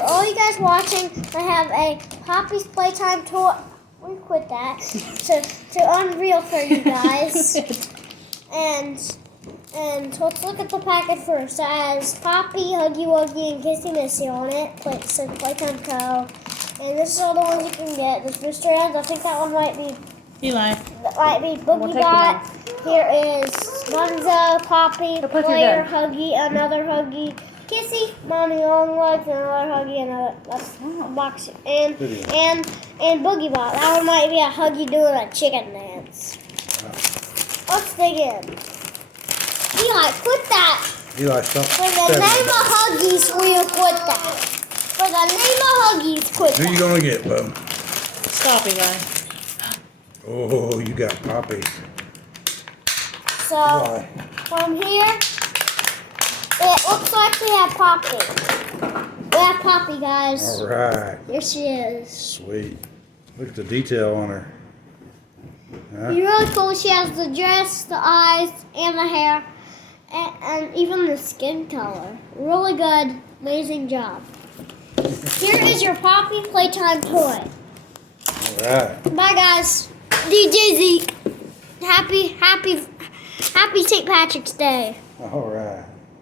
For all you guys watching, I have a Poppy's Playtime toy. We quit that. to unveil for you guys. and let's look at the packet first. It has Poppy, Huggy Wuggy, and Kissy Missy on it. So Playtime Co. And this is all the ones you can get. There's Mr. Ends. I think that one might be Eli. That might be Boogie Bot. Here is Bunzo, Poppy, Player, Huggy, another Huggy, Kissy, Mommy Longlegs, another Huggy, another box, and Boogie Bot. That one might be a Huggy doing a chicken dance. Let's dig in. Eli, quit that. Eli, stop. For the name of Huggies, we'll quit that. For the name of Huggies, quit Who that. you gonna get, bub? Stop, Eli. Oh, you got Poppy. So, Eli. from here, it looks like we have Poppy. We have Poppy, guys. All right. Here she is. Sweet. Look at the detail on her. Huh? She's really cool. She has the dress, the eyes, and the hair, and even the skin color. Really good. Amazing job. Here is your Poppy Playtime toy. All right. Bye, guys. DJ Zeke. Happy St. Patrick's Day. All right.